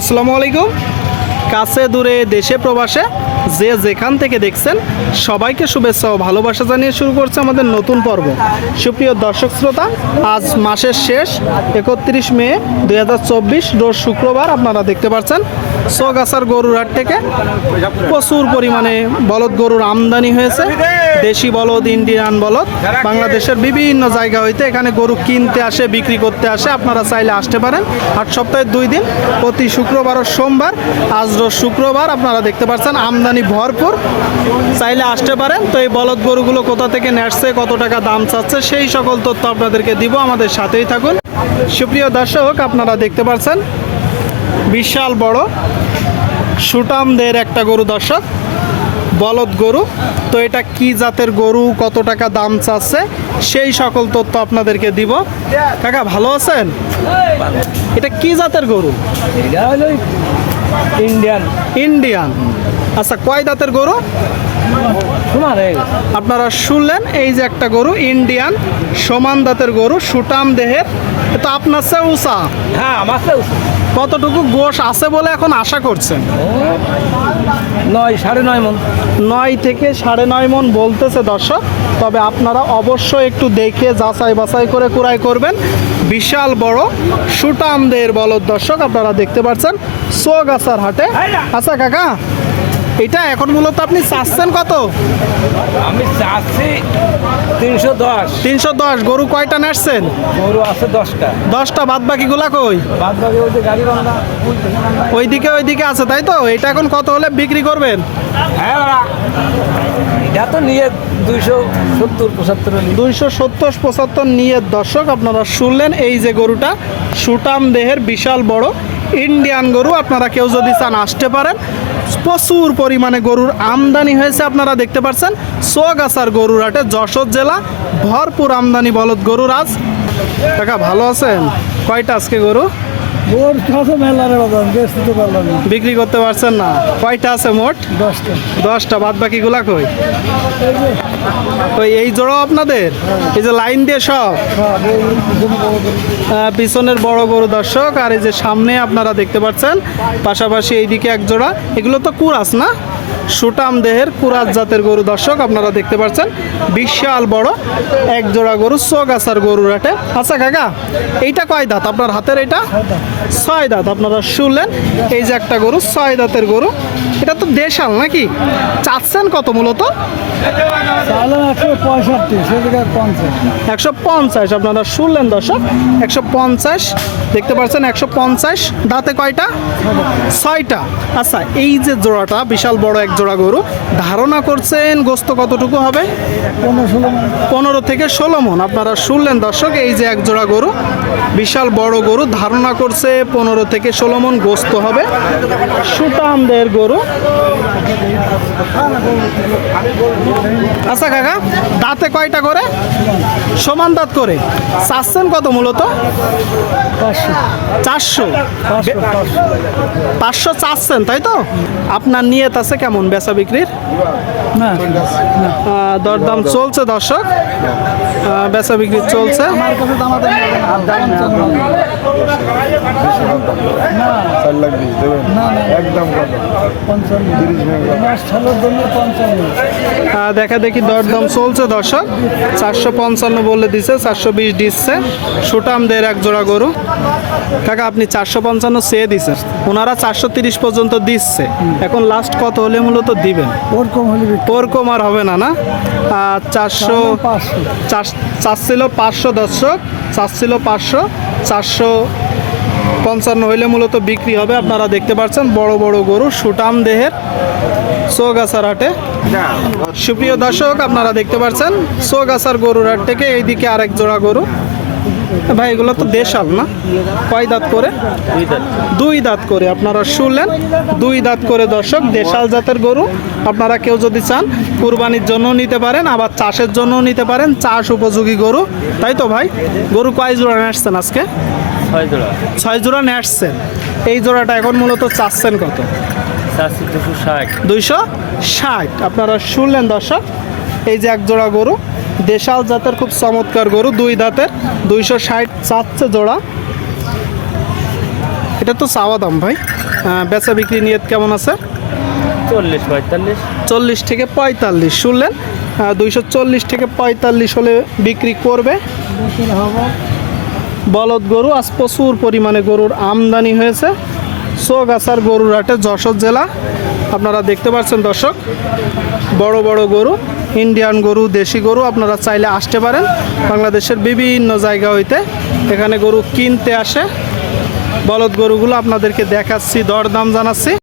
আসসালামু আলাইকুম। কাছে দূরে দেশে প্রবাসে যে যেখান থেকে দেখছেন, সবাইকে শুভেচ্ছা ও ভালোবাসা জানিয়ে শুরু করছে আমাদের নতুন পর্ব। সুপ্রিয় দর্শক শ্রোতা, আজ মাসের শেষ, একত্রিশ মে দু হাজার চব্বিশ, রোজ শুক্রবার আপনারা দেখতে পাচ্ছেন সোগাছার গরুর হাট থেকে প্রচুর পরিমাণে বলদ গরুর আমদানি হয়েছে। দেশি বলদ, ইন্ডিয়ান বলদ, বাংলাদেশের বিভিন্ন জায়গা হইতে এখানে গরু কিনতে আসে, বিক্রি করতে আসে। আপনারা চাইলে আসতে পারেন। হাট সপ্তাহের দুই দিন, প্রতি শুক্রবার ও সোমবার আজ রোজ শুক্রবার আপনারা দেখতে পাচ্ছেন আমদানি ভরপুর। চাইলে আসতে পারেন। তো এই বলদ গরুগুলো কোথা থেকে নেসছে কত টাকা দাম চাচ্ছে, সেই সকল তথ্য আপনাদেরকে দিব। আমাদের সাথেই থাকুন। সুপ্রিয় দর্শক, আপনারা দেখতে পাচ্ছেন বিশাল বড় সুটামদের একটা গরু দর্শক। বলদ গরু। তো এটা কি জাতের গরু কত টাকা দাম চাচ্ছে সেই সকল তথ্য আপনাদেরকে দিব। কাকা ভালো আছেন? এটা কি জাতের গরু? ইন্ডিয়ান ইন্ডিয়ান আচ্ছা কয় দাঁতের গরু? আপনারা শুনলেন এই যে একটা গরু ইন্ডিয়ান সমান দাঁতের গরু সুটাম দেহের। তো আপনার চেয়ে উঁচা। হ্যাঁ আমার তো কতটুকু গোষ আছে বলে এখন আশা করছেন? নয় সাড়ে নয় মন। নয় থেকে সাড়ে নয় মন বলতেছে দর্শক তবে আপনারা অবশ্যই একটু দেখে যাচাই বাছাই করে কুড়াই করবেন। বিশাল বড় সুটামদের বলদ দর্শক আপনারা দেখতে পাচ্ছেন সোগাছার হাটে। আচ্ছা কাকা এটা এখন মূলত আপনি চাচ্ছেন কত? আমি চাচ্ছি তিনশো দশ। তিনশো দশ গরু কয়টা নেসছেন গরু আছে দশটা। দশটা বাদ বাকিগুলা কই বাদ বাকি ওই যে গাড়ি ওইদিকে ওইদিকে আছে তাই তো? এটা এখন কত হলে বিক্রি করবেন? হ্যাঁ বাড়া। এটা তো নিয়ে দুইশো সত্তর পঁচাত্তর দুইশো সত্তর পঁচাত্তর নিয়ে দর্শক আপনারা শুনলেন এই যে গরুটা। সুটাম দেহের বিশাল বড়। ইন্ডিয়ান গরু আপনারা কেউ যদি চান আসতে পারেন। প্রচুর পরিমাণে গরুর আমদানি হয়েছে, আপনারা দেখতে পাচ্ছেন। সোগাছার গরুর হাটে যশোর জেলা, ভরপুর আমদানি বলদ গরুর আজ। কাকা, ভালো আছেন? কয়টা আজকে গরু? মেলারে তো পারলাম না বিক্রি করতে পারছেন না। কয়টা আছে মোট? দশটা। দশটা বাদ বাকিগুলা কই ওই এই জোড়াও আপনাদের? এই যে লাইন দিয়ে সব? আহ, পিছনের বড় গরু দর্শক আর এই যে সামনে আপনারা দেখতে পাচ্ছেন পাশাপাশি এইদিকে এক জোড়া। এগুলো তো কুরাস না? সুটাম দেহের কুরাস জাতের গরু দর্শক, আপনারা দেখতে পাচ্ছেন, বিশাল বড় এক জোড়া গরু, সোগাছার গরুর হাটে আচ্ছা কাকা, এইটা কয় দাঁত? আপনার হাতের এটা ছয় দাঁত। আপনারা শুনলেন, এই যে একটা গরু, ছয় দাঁতের গরু। এটা তো দেশাল নাকি? চাচ্ছেন কত মূলত? একশো পঞ্চাশ, আপনারা শুনলেন দর্শক, একশো পঞ্চাশ, দেখতে পাচ্ছেন, একশো পঞ্চাশ। দাঁতে কয়টা? ছয়টা। আচ্ছা এই যে জোড়াটা, বিশাল বড় এক জোড়া গরু। ধারণা করছেন গোস্ত কতটুকু হবে? পনেরো থেকে ষোলো মন। আপনারা শুনলেন দর্শক এই যে এক জোড়া গরু বিশাল বড় গরু ধারণা করছে পনেরো থেকে ষোলো মন গোস্ত হবে। সুতামদের গরু। আচ্ছা কাকা দাঁতে কয়টা করে? সমান দাঁত করে। চাচ্ছেন কত মূলত? চারশো। পাঁচশো চাচ্ছেন তাই তো? আপনার নিয়ত আছে কেমন? বেচা বিক্রির? না দরদাম চলছে দর্শক। বেচা বিক্রি চলছে? চার লাখ বিশ দেবেন। একদম কত? দেখা দেখি দরদাম চলছে দর্শক। চারশো পঞ্চান্ন বলে দিছে চারশো বিশ দিচ্ছে। সুটামদের এক জোড়া গরু। কাকা আপনি চারশো পঞ্চান্ন চেয়ে দিছেন। ওনারা চারশো তিরিশ পর্যন্ত দিচ্ছে। এখন লাস্ট কত হলে মূলত দিবেন? ওরকম হলে ওরকম আর হবে না না? চারশো পাঁচশো। চার- চাচ্ছিল পাঁচশো দর্শক, চাচ্ছিল পাঁচশো, চারশো পঞ্চান্ন হইলে মূলত বিক্রি হবে। আপনারা দেখতে পাচ্ছেন বড় বড় গরু সুটাম দেহের সোগাছার হাটে। সুপ্রিয় দর্শক, আপনারা দেখতে পাচ্ছেন সোগাছার গরুর হাট থেকে এইদিকে আরেক জোড়া গরু। ভাই এগুলো তো দেশাল না? কয় দাঁত করে? দুই দাঁত করে। আপনারা শুনলেন? দুই দাঁত করে দর্শক দেশাল জাতের গরু। আপনারা কেউ যদি চান কুরবানির জন্য নিতে পারেন আবার চাষের জন্য নিতে পারেন চাষ উপযোগী গরু। তাই তো ভাই? গরু কয় জোড়া আসছেন আজকে? ছয় জোড়া। নিয়ে আসছেন। এই জোড়াটা এখন মূলত চাচ্ছেন কত? দুইশো ষাট। আপনারা শুনলেন দর্শক? এই যে এক জোড়া গরু দেশাল জাতের খুব চমৎকার গরু দুই দাঁতের দুইশো ষাট চাচ্ছে জোড়া। এটা তো চাওয়া দাম ভাই। বেচা বিক্রি নিয়ত কেমন আছে? চল্লিশ পঁয়তাল্লিশ। চল্লিশ থেকে পঁয়তাল্লিশ শুনলেন? দুইশো চল্লিশ থেকে পঁয়তাল্লিশ হলে বিক্রি করবে। বলদ গরু আজ প্রচুর পরিমাণে গরুর আমদানি হয়েছে। সোগাছার গরুর হাটে যশোর জেলা। আপনারা দেখতে পাচ্ছেন দর্শক বড় বড় গরু। ইন্ডিয়ান গরু, দেশি গরু আপনারা চাইলে আসতে পারেন। বাংলাদেশের বিভিন্ন জায়গা হইতে এখানে গরু কিনতে আসে। বলদ গরুগুলো আপনাদেরকে দেখাচ্ছি, দরদাম জানাচ্ছি।